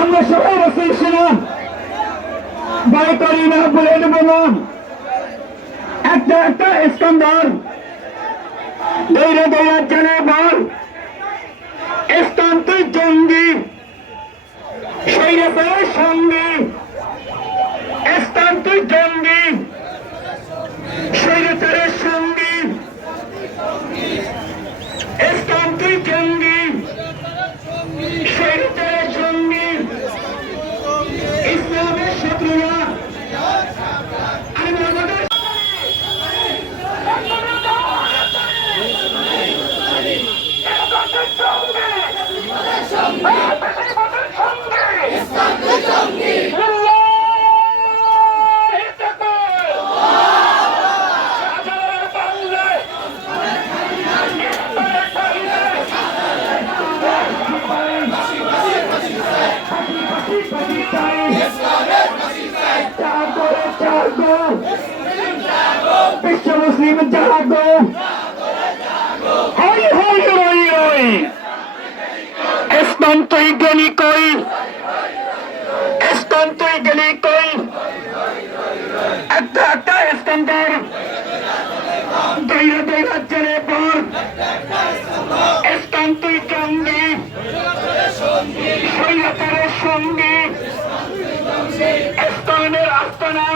আমরা সবাই রসুল ছিলাম বলে একটা একটা স্কন্দর দৈরা দৈরা জানা বল। জঙ্গি। সেই সঙ্গী স্থান তুই জঙ্গি সৈরতের সঙ্গী স্থান তুই জঙ্গি সৈরতের সঙ্গী ইসলামের শত্রুরা আমি আমাদের বিশ্ব মুসলিম জাগো হই হই হই হই স্থান তুই গেলি কই স্থান তুই গেলি কই একটা একটা স্থানদার দৈরা দৈরা জেলে পর স্থান তুই জঙ্গি সৈরাতের সঙ্গী ইসলামের আস্তানা